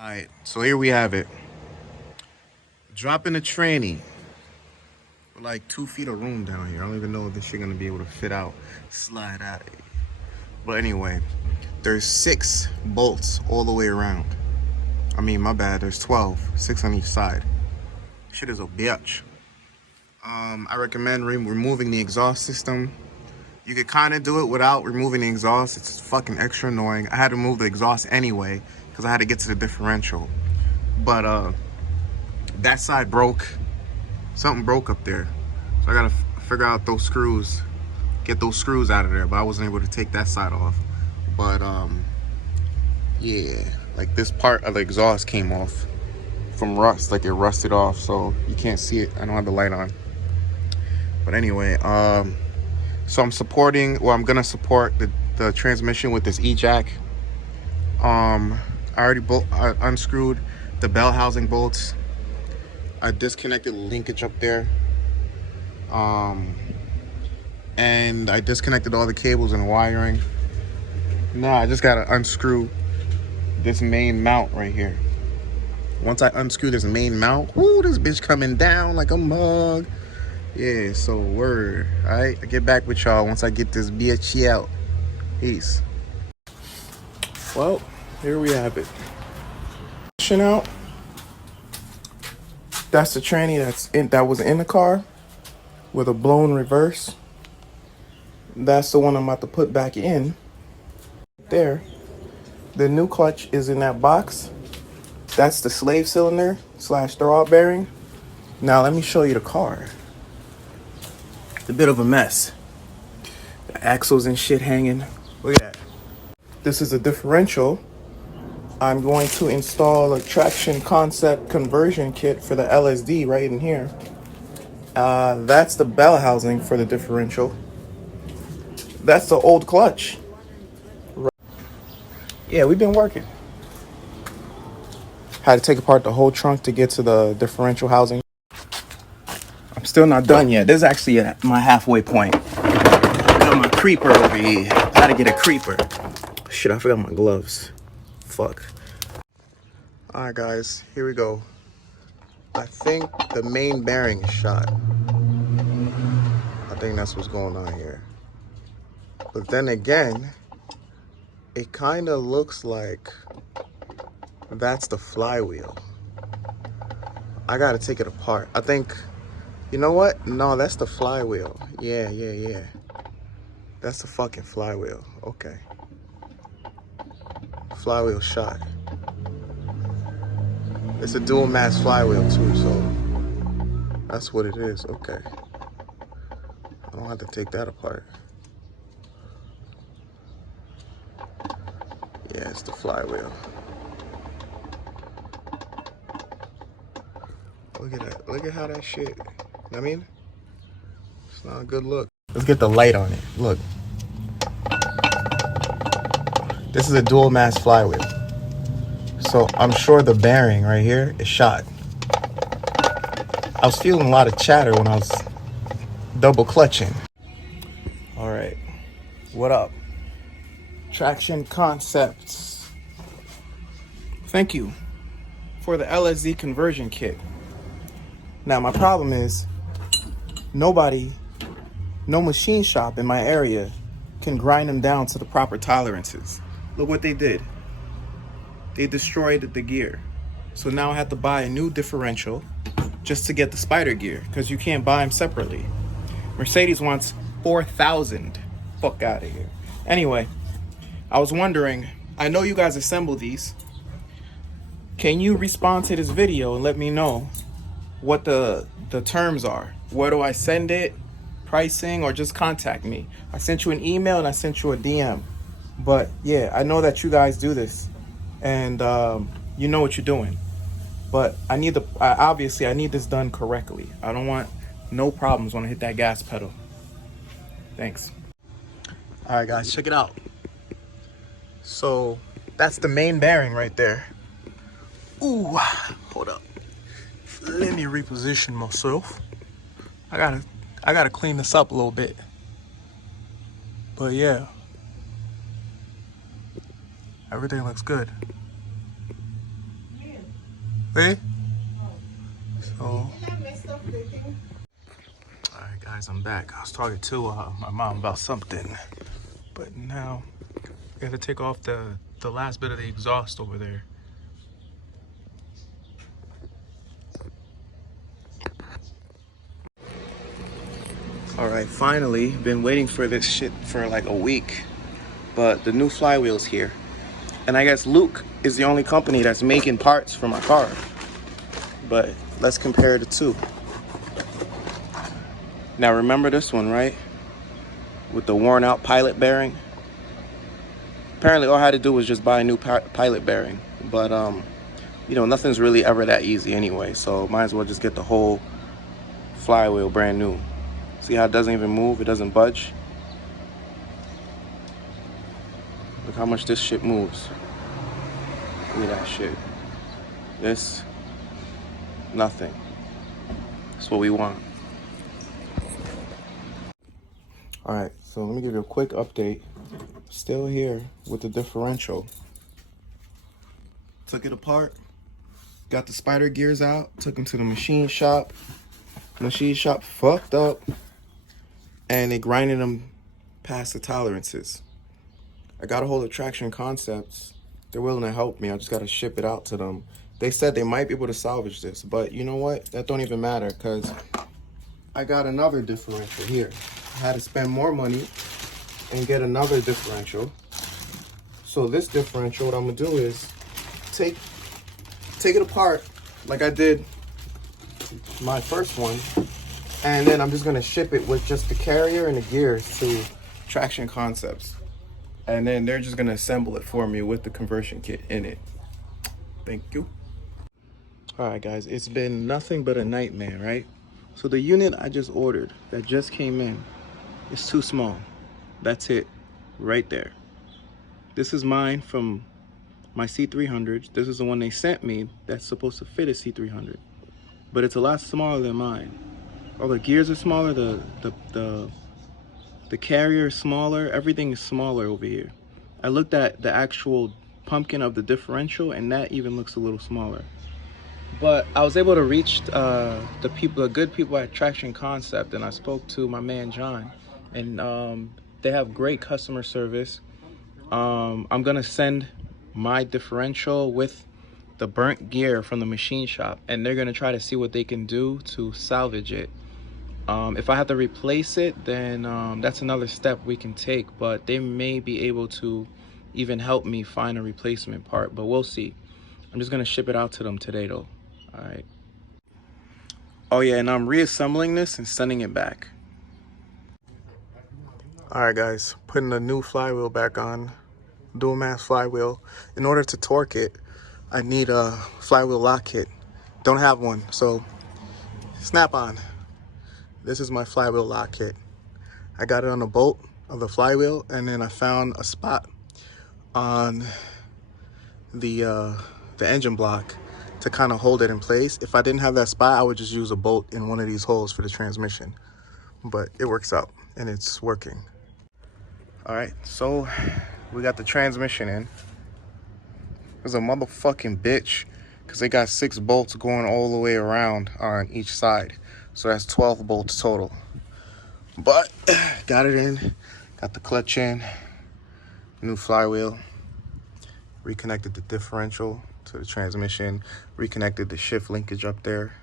All right, so here we have it. Dropping a tranny. Like 2 feet of room down here. I don't even know if this shit gonna be able to fit out, slide out of it. But anyway, there's 6 bolts all the way around. I mean, my bad, there's 12, 6 on each side. Shit is a bitch. I recommend removing the exhaust system. You could kind of do it without removing the exhaust. It's fucking extra annoying. I had to remove the exhaust anyway because I had to get to the differential. But that side broke. Something broke up there. So I gotta figure out those screws, get those screws out of there, but I wasn't able to take that side off. But yeah, like this part of the exhaust came off from rust, like it rusted off, so you can't see it. I don't have the light on. But anyway, so I'm gonna support the transmission with this E-jack. I already unscrewed the bell housing bolts. I disconnected the linkage up there. And I disconnected all the cables and wiring. Now I just gotta unscrew this main mount right here. Once I unscrew this main mount, whoo, this bitch coming down like a mug. Yeah, so word. All right, I get back with y'all once I get this bitch out. Peace. Well, here we have it. Out. That's the tranny that was in the car with a blown reverse. That's the one I'm about to put back in. There. The new clutch is in that box. That's the slave cylinder / throwout bearing. Now let me show you the car. It's a bit of a mess. The axles and shit hanging. Look at that. This is a differential. I'm going to install a traction concept conversion kit for the LSD right in here. That's the bell housing for the differential. That's the old clutch. Yeah, we've been working. Had to take apart the whole trunk to get to the differential housing. I'm still not done yet. This is actually at my halfway point. Got my creeper over here. Gotta get a creeper. Shit, I forgot my gloves. Fuck. Alright guys, here we go. I think the main bearing is shot. I think that's what's going on here. But then again, it kind of looks like that's the flywheel. I gotta take it apart. I think, you know what? No, that's the flywheel. Yeah. That's the fucking flywheel. Okay. Flywheel shot. It's a dual mass flywheel too, so that's what it is. Okay. I don't have to take that apart. Yeah, it's the flywheel. Look at that. Look at how that shit. You know what I mean? It's not a good look. Let's get the light on it. Look. This is a dual mass flywheel. So I'm sure the bearing right here is shot. I was feeling a lot of chatter when I was double clutching. All right. What up? Traction Concepts. Thank you for the LSD conversion kit. Now my problem is no machine shop in my area can grind them down to the proper tolerances. Look what they did. They destroyed the gear. So now I have to buy a new differential just to get the spider gear because you can't buy them separately. Mercedes wants 4,000. Fuck out of here. Anyway, I was wondering, I know you guys assemble these. Can you respond to this video and let me know what the terms are? Where do I send it? Pricing, or just contact me? I sent you an email and I sent you a DM. But yeah, I know that you guys do this and you know what you're doing. But I need obviously I need this done correctly. I don't want no problems when I hit that gas pedal. Thanks. All right guys, check it out. So that's the main bearing right there. Ooh, hold up. Let me reposition myself. I gotta clean this up a little bit. But yeah, everything looks good. Wait. So, all right, guys, I'm back. I was talking to my mom about something, but now I got to take off the last bit of the exhaust over there. All right, finally, been waiting for this shit for like a week, but the new Flywheel's here. And I guess Luke is the only company that's making parts for my car. But let's compare the two. Now remember this one, right? With the worn out pilot bearing. Apparently all I had to do was just buy a new pilot bearing. But, you know, nothing's really ever that easy anyway. So might as well just get the whole Flywheel brand new. See how it doesn't even move? It doesn't budge. Look how much this shit moves. Look at that shit. This, nothing. That's what we want. All right, so let me give you a quick update. Still here with the differential. Took it apart, got the spider gears out, took them to the machine shop. Machine shop fucked up, and they grinded them past the tolerances. I got a hold of Traction Concepts. They're willing to help me. I just got to ship it out to them. They said they might be able to salvage this, but you know what? That don't even matter because I got another differential here. I had to spend more money and get another differential. So this differential, what I'm gonna do is take it apart like I did my first one, and then I'm just gonna ship it with just the carrier and the gears to Traction Concepts. And then they're just gonna assemble it for me with the conversion kit in it. Thank you. All right, guys, it's been nothing but a nightmare, right? So the unit I just ordered that just came in is too small. That's it, right there. This is mine from my C300. This is the one they sent me that's supposed to fit a C300, but it's a lot smaller than mine. All the gears are smaller, the carrier is smaller, everything is smaller over here. I looked at the actual pumpkin of the differential, and that even looks a little smaller. But I was able to reach the good people at Traction Concept, and I spoke to my man John, and they have great customer service. I'm gonna send my differential with the burnt gear from the machine shop, and they're gonna try to see what they can do to salvage it. If I have to replace it, then that's another step we can take, but they may be able to even help me find a replacement part, but we'll see. I'm just gonna ship it out to them today though. All right. Oh yeah, and I'm reassembling this and sending it back. All right, guys, putting the new flywheel back on, dual mass flywheel. In order to torque it, I need a flywheel lock kit. Don't have one, so snap on. This is my flywheel lock kit. I got it on the bolt of the flywheel, and then I found a spot on the engine block to kind of hold it in place. If I didn't have that spot, I would just use a bolt in one of these holes for the transmission. But it works out, and it's working. All right, so we got the transmission in. There's a motherfucking bitch, because they got 6 bolts going all the way around on each side. So that's 12 bolts total. But got it in, got the clutch in, new flywheel, reconnected the differential to the transmission, reconnected the shift linkage up there.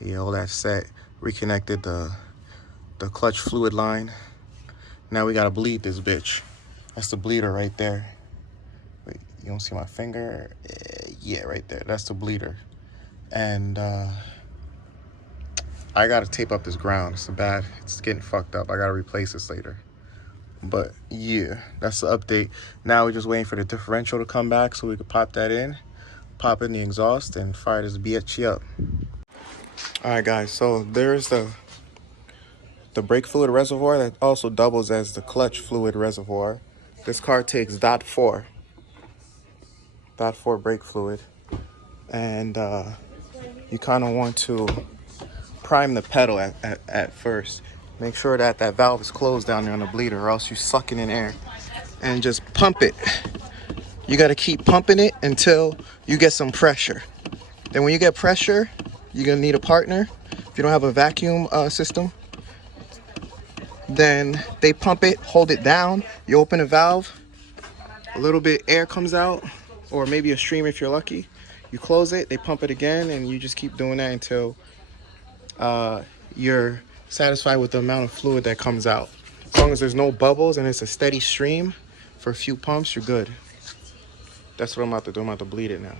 Yeah, all that set. Reconnected the clutch fluid line. Now we gotta bleed this bitch. That's the bleeder right there. Wait, you don't see my finger? Yeah, right there. That's the bleeder. And I gotta tape up this ground. It's getting fucked up. I gotta replace this later. But yeah, that's the update. Now we're just waiting for the differential to come back so we can pop that in, pop in the exhaust, and fire this bitch up. All right, guys, so there's the brake fluid reservoir that also doubles as the clutch fluid reservoir. This car takes .4 brake fluid, and you kind of want to prime the pedal at first. Make sure that valve is closed down there on the bleeder, or else you're sucking in air. And just pump it. You got to keep pumping it until you get some pressure. Then when you get pressure, you're gonna need a partner. If you don't have a vacuum system, then they pump it, hold it down. You open a valve, a little bit air comes out, or maybe a stream if you're lucky. You close it, they pump it again, and you just keep doing that until you're satisfied with the amount of fluid that comes out. As long as there's no bubbles and it's a steady stream for a few pumps, you're good. That's what I'm about to do. I'm about to bleed it now.